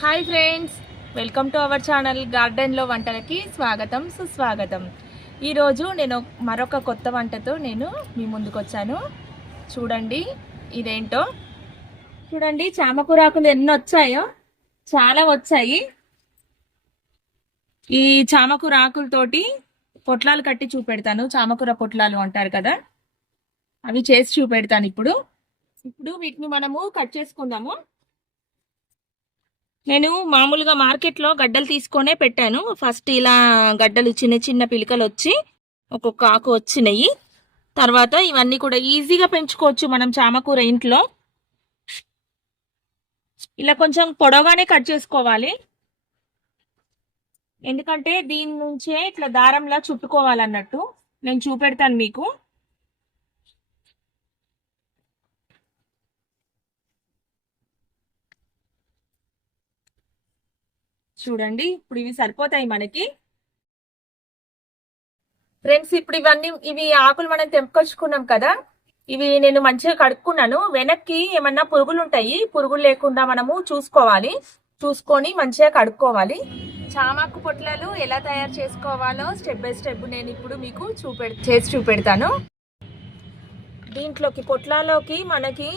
Hi friends, welcome to our channel గార్డెన్లో వంటలకి స్వాగతం సుస్వాగతం. ఈరోజు నేను మరొక కొత్త వంటతో నేను మీ ముందుకు వచ్చాను. చూడండి ఇదేంటో. చూడండి చామకూరాకులు ఎన్ని వచ్చాయో, చాలా వచ్చాయి. ఈ చామకూర ఆకులతోటి పొట్లాలు కట్టి చూపెడతాను. చామకూర పొట్లాలు అంటారు కదా, అవి చేసి చూపెడతాను. ఇప్పుడు వీటిని మనము కట్ చేసుకుందాము. నేను మామూలుగా మార్కెట్లో గడ్డలు తీసుకొనే పెట్టాను. ఫస్ట్ ఇలా గడ్డలు చిన్న చిన్న పిలకలు వచ్చి ఒక్కొక్క ఆకు వచ్చినాయి. తర్వాత ఇవన్నీ కూడా ఈజీగా పెంచుకోవచ్చు మనం చామకూర ఇంట్లో. ఇలా కొంచెం పొడవుగానే కట్ చేసుకోవాలి, ఎందుకంటే దీని నుంచే ఇట్లా దారంలా చుట్టుకోవాలన్నట్టు. నేను చూపెడతాను మీకు. చూడండి, ఇప్పుడు ఇవి సరిపోతాయి మనకి. ఫ్రెండ్స్, ఇప్పుడు ఇవి ఆకులు మనం తెంపుకొచ్చుకున్నాం కదా, ఇవి నేను మంచిగా కడుక్కున్నాను. వెనక్కి ఏమన్నా పురుగులు ఉంటాయి, పురుగులు లేకుండా మనము చూసుకొని మంచిగా కడుక్కోవాలి. చామాకు పొట్లాలు ఎలా తయారు చేసుకోవాలో స్టెప్ బై స్టెప్ నేను ఇప్పుడు మీకు చేసి చూపెడతాను. దీంట్లోకి పొట్లాలోకి మనకి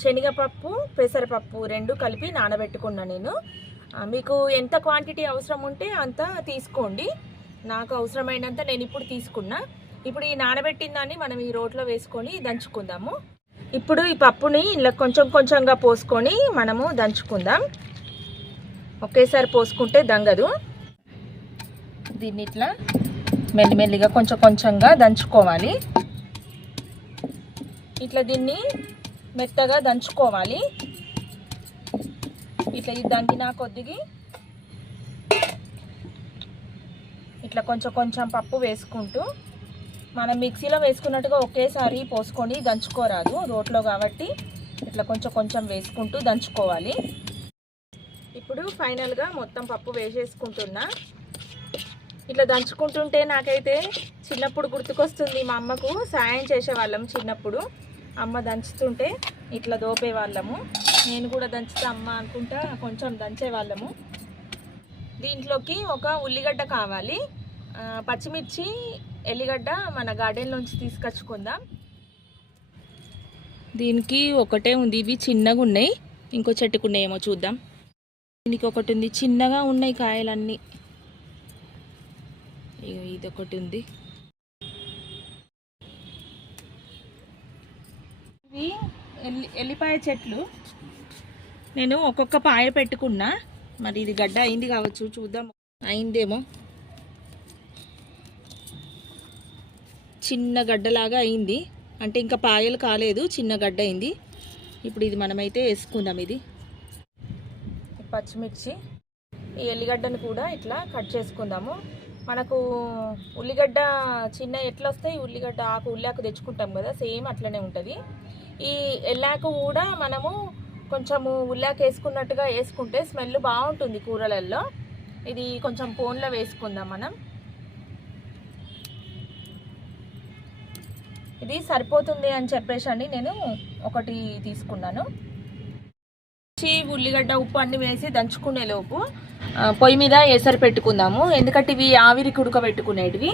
శనగపప్పు, పెసరపప్పు రెండు కలిపి నానబెట్టుకున్నా నేను. మీకు ఎంత క్వాంటిటీ అవసరం ఉంటే అంత తీసుకోండి. నాకు అవసరమైనంత నేను ఇప్పుడు తీసుకున్నా. ఇప్పుడు ఈ నానబెట్టిన దాన్ని మనం ఈ రోట్లో వేసుకొని దంచుకుందాము. ఇప్పుడు ఈ పప్పుని ఇలా కొంచెం కొంచెంగా పోసుకొని మనము దంచుకుందాం. ఒకేసారి పోసుకుంటే దంగదు. దీన్ని ఇట్లా మెల్లిమెల్లిగా కొంచెం కొంచెంగా దంచుకోవాలి. ఇట్లా దీన్ని మెత్తగా దంచుకోవాలి. ఇట్లా దంగినా కొద్దిగా ఇట్లా కొంచెం కొంచెం పప్పు వేసుకుంటూ, మనం మిక్సీలో వేసుకున్నట్టుగా ఒకేసారి పోసుకొని దంచుకోరాదు రోట్లో కాబట్టి, ఇట్లా కొంచెం కొంచెం వేసుకుంటూ దంచుకోవాలి. ఇప్పుడు ఫైనల్గా మొత్తం పప్పు వేసేసుకుంటున్నా. ఇట్లా దంచుకుంటుంటే నాకైతే చిన్నప్పుడు గుర్తుకొస్తుంది. మా అమ్మకు సాయం చేసేవాళ్ళం చిన్నప్పుడు. అమ్మ దంచుతుంటే ఇట్లా దోపేవాళ్ళము. నేను కూడా దంచుతా అమ్మ అనుకుంటా కొంచెం దంచేవాళ్ళము. దీంట్లోకి ఒక ఉల్లిగడ్డ కావాలి, పచ్చిమిర్చి, ఎల్లిగడ్డ మన గార్డెన్ నుంచి తీసుకొచ్చుకుందాం. దీనికి ఒకటే ఉంది, ఇవి చిన్నగా ఉన్నాయి. ఇంకో చెట్టుకు ఉన్నాయేమో చూద్దాం. దీనికి ఒకటి ఉంది, చిన్నగా ఉన్నాయి కాయలన్నీ. ఇది ఒకటి ఉంది. ఇవి ఎల్లిపాయ చెట్లు. నేను ఒక్కొక్క పాయ పెట్టుకున్నా. మరి ఇది గడ్డ అయింది కావచ్చు, చూద్దాం. అయిందేమో, చిన్న గడ్డలాగా అయింది. అంటే ఇంకా పాయలు కాలేదు, చిన్న గడ్డ అయింది. ఇప్పుడు ఇది మనమైతే వేసుకుందాం. ఇది పచ్చిమిర్చి, ఈ ఎల్లిగడ్డను కూడా ఇట్లా కట్ చేసుకుందాము. మనకు ఉల్లిగడ్డ చిన్న ఎట్లా వస్తాయి, ఉల్లిగడ్డ ఆకు ఉల్లాకు తెచ్చుకుంటాం కదా, సేమ్ అట్లనే ఉంటుంది. ఈ ఎల్లాకు కూడా మనము కొంచెము ఉల్లాకు వేసుకున్నట్టుగా వేసుకుంటే స్మెల్ బాగుంటుంది కూరలలో. ఇది కొంచెం పోన్లో వేసుకుందాం మనం. ఇది సరిపోతుంది అని చెప్పేసి అండి నేను ఒకటి తీసుకున్నాను. ఉల్లిగడ్డ, ఉప్పు అన్ని వేసి దంచుకునే లోపు పొయ్యి మీద ఎసరు పెట్టుకుందాము, ఎందుకంటే ఇవి ఆవిరికి ఉడకబెట్టుకునేటివి.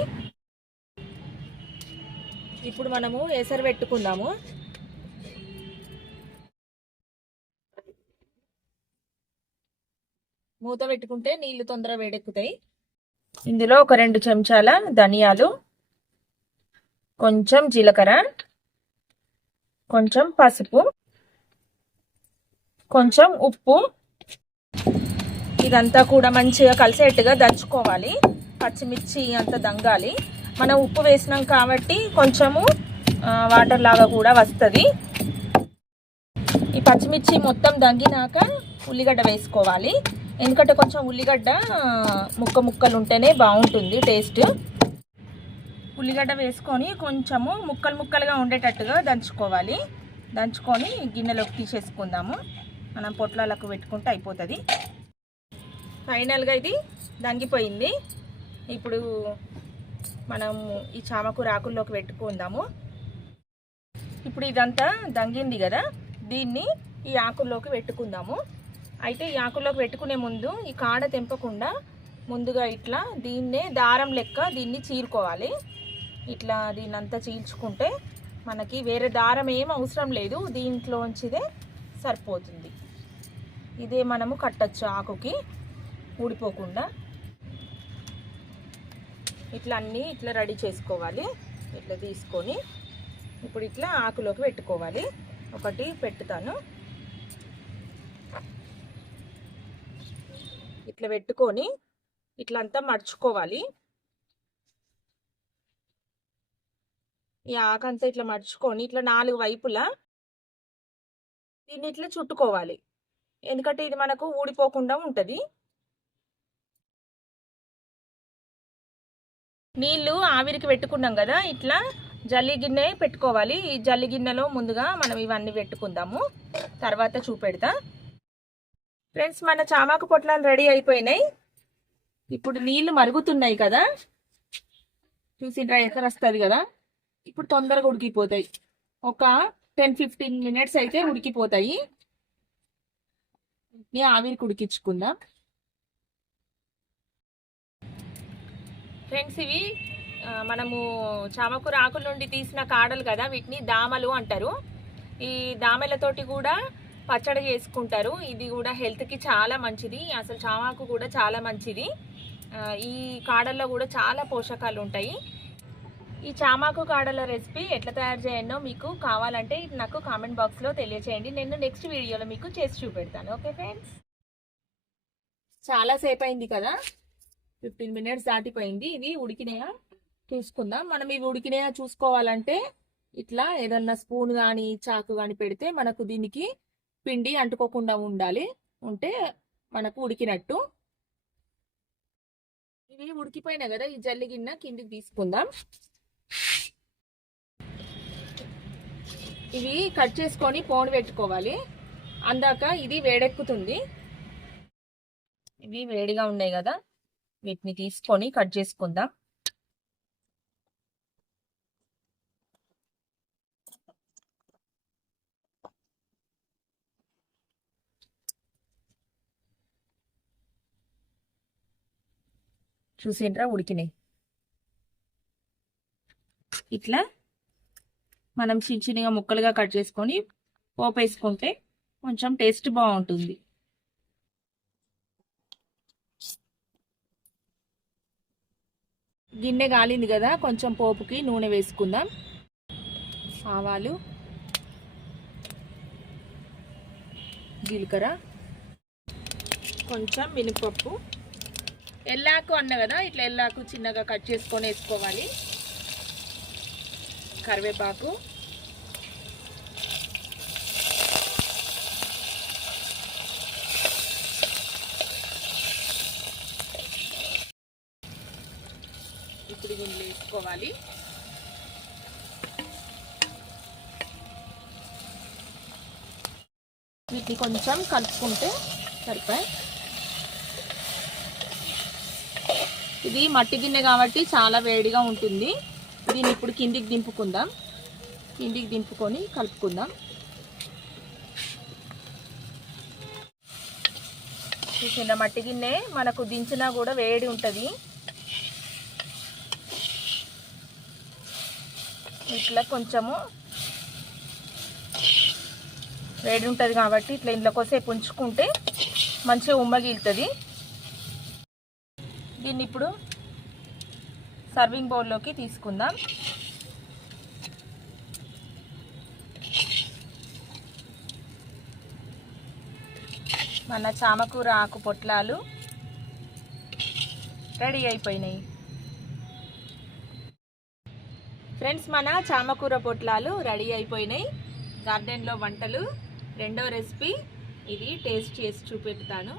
ఇప్పుడు మనము ఎసరు పెట్టుకుందాము. మూత పెట్టుకుంటే నీళ్లు తొందరగా వేడెక్కుతాయి. ఇందులో ఒక 2 చెంచాల ధనియాలు, కొంచెం జీలకర్ర, కొంచెం పసుపు, కొంచెం ఉప్పు, ఇదంతా కూడా మంచిగా కలిసేట్టుగా దంచుకోవాలి. పచ్చిమిర్చి అంతా దంగాలి. మనం ఉప్పు వేసినాం కాబట్టి కొంచెము వాటర్ లాగా కూడా వస్తుంది. ఈ పచ్చిమిర్చి మొత్తం దంగినాక ఉల్లిగడ్డ వేసుకోవాలి, ఎందుకంటే కొంచెం ఉల్లిగడ్డ ముక్కలు ఉంటేనే బాగుంటుంది టేస్ట్. ఉల్లిగడ్డ వేసుకొని కొంచెము ముక్కలుగా ఉండేటట్టుగా దంచుకోవాలి. దంచుకొని గిన్నెలోకి తీసేసుకుందాము. మనం పొట్లాలకు పెట్టుకుంటే అయిపోతుంది. ఫైనల్గా ఇది దంగిపోయింది. ఇప్పుడు మనం ఈ చామకూర ఆకుల్లోకి పెట్టుకుందాము. ఇప్పుడు ఇదంతా దంగింది కదా, దీన్ని ఈ ఆకుల్లోకి పెట్టుకుందాము. అయితే ఈ ఆకులోకి పెట్టుకునే ముందు ఈ కాడ తెంపకుండా ముందుగా ఇట్లా దీన్నే దారం లెక్క దీన్ని చీరుకోవాలి. ఇట్లా దీన్ని అంతా చీల్చుకుంటే మనకి వేరే దారం ఏం అవసరం లేదు, దీంట్లోంచిదే సరిపోతుంది. ఇదే మనము కట్టచ్చు ఆకుకి ఊడిపోకుండా. ఇట్లా అన్నీ ఇట్లా రెడీ చేసుకోవాలి. ఇట్లా తీసుకొని ఇప్పుడు ఇట్లా ఆకులోకి పెట్టుకోవాలి. ఒకటి పెట్టుతాను. ఇట్లా పెట్టుకొని ఇట్లా అంతా మడుచుకోవాలి. ఈ ఆకంతా ఇట్లా మడుచుకొని ఇట్లా 4 వైపులా దీన్ని ఇట్లా చుట్టుకోవాలి. ఎందుకంటే ఇది మనకు ఊడిపోకుండా ఉంటుంది. నీళ్ళు ఆవిరికి పెట్టుకున్నాం కదా, ఇట్లా జల్లి గిన్నె పెట్టుకోవాలి. ఈ జల్లి గిన్నెలో ముందుగా మనం ఇవన్నీ పెట్టుకుందాము, తర్వాత చూపెడతా. ఫ్రెండ్స్, మన చామాకు పొట్లాలు రెడీ అయిపోయినాయి. ఇప్పుడు నీళ్లు మరుగుతున్నాయి కదా, చూసిండ్రా ఎక్కడ వస్తుంది కదా. ఇప్పుడు తొందరగా ఉడికిపోతాయి. ఒక 10-15 మినిట్స్ అయితే ఉడికిపోతాయి. ఆవిరికి ఉడికించుకుందాం. ఫ్రెండ్స్, ఇవి మనము చామకూర ఆకుల నుండి తీసిన కాడలు కదా, వీటిని దామలు అంటారు. ఈ దామలతోటి కూడా పచ్చడి చేసుకుంటారు. ఇది కూడా హెల్త్కి చాలా మంచిది. అసలు చామాకు కూడా చాలా మంచిది. ఈ కాడల్లో కూడా చాలా పోషకాలు ఉంటాయి. ఈ చామాకు కాడల రెసిపీ ఎట్లా తయారు చేయనో మీకు కావాలంటే నాకు కామెంట్ బాక్స్లో తెలియచేయండి. నేను నెక్స్ట్ వీడియోలో మీకు చేసి చూపెడతాను. ఓకే ఫ్రెండ్స్, చాలా సేపు అయింది కదా, 15 మినిట్స్ దాటిపోయింది. ఇవి ఉడికినాయా చూసుకుందాం. మనం ఇవి ఉడికినాయా చూసుకోవాలంటే ఇట్లా ఏదన్నా స్పూన్ కానీ చాకు కానీ పెడితే మనకు దీనికి పిండి అంటుకోకుండా ఉంటే మనకు ఉడికినట్టు. ఇవి ఉడికిపోయినాయి కదా, ఈ జల్లి గిన్నె కిందికి తీసుకుందాం. ఇవి కట్ చేసుకొని పోను పెట్టుకోవాలి. అందాక ఇది వేడెక్కుతుంది. ఇవి వేడిగా ఉన్నాయి కదా, వీటిని తీసుకొని కట్ చేసుకుందాం. చూసిండ్రా ఉడికినాయి. ఇట్లా మనం చిన్న చిన్నగా ముక్కలుగా కట్ చేసుకొని పోపు వేసుకుంటే కొంచెం టేస్ట్ బాగుంటుంది. గిన్నె కాలింది కదా, కొంచెం పోపుకి నూనె వేసుకుందాం. ఆవాలు, జీలకర్ర, కొంచెం మినపప్పు, ఎల్లాకు అన్న కదా, ఇట్లా ఎల్లాకు చిన్నగా కట్ చేసుకొని వేసుకోవాలి. కరివేపాకు, ఇప్పుడు దీన్ని వేసుకోవాలి. వీటిని కొంచెం కలుపుకుంటే సరిపోయి. ఇది మట్టి గిన్నె కాబట్టి చాలా వేడిగా ఉంటుంది. దీన్ని ఇప్పుడు కిందికి దింపుకుందాం. కిందికి దింపుకొని కలుపుకుందాం. చిన్న మట్టి గిన్నె మనకు దించినా కూడా వేడి ఉంటుంది. ఇట్లా కొంచెము వేడి ఉంటుంది కాబట్టి ఇట్లా ఇంట్లో కొద్దిసేపు ఉంచుకుంటే మంచిగా ఉమ్మగిలుతుంది. దీన్ని ఇప్పుడు సర్వింగ్ బౌల్లోకి తీసుకుందాం. మన చామకూర ఆకు పొట్లాలు రెడీ అయిపోయినాయి. ఫ్రెండ్స్, మన చామకూర పొట్లాలు రెడీ అయిపోయినాయి. గార్డెన్లో వంటలు రెండో రెసిపీ ఇది టేస్ట్ చేసి చూపెడతాను.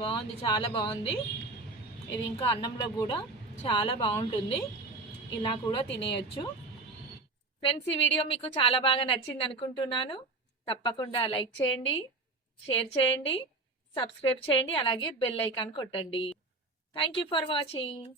బాగుంది, చాలా బాగుంది. ఇది ఇంకా అన్నంలో కూడా చాలా బాగుంటుంది. ఇలా కూడా తినేయచ్చు. ఫ్రెండ్స్, ఈ వీడియో మీకు చాలా బాగా నచ్చింది అనుకుంటున్నాను. తప్పకుండా లైక్ చేయండి, షేర్ చేయండి, సబ్స్క్రైబ్ చేయండి, అలాగే బెల్ ఐకాన్ కొట్టండి. Thank you for watching.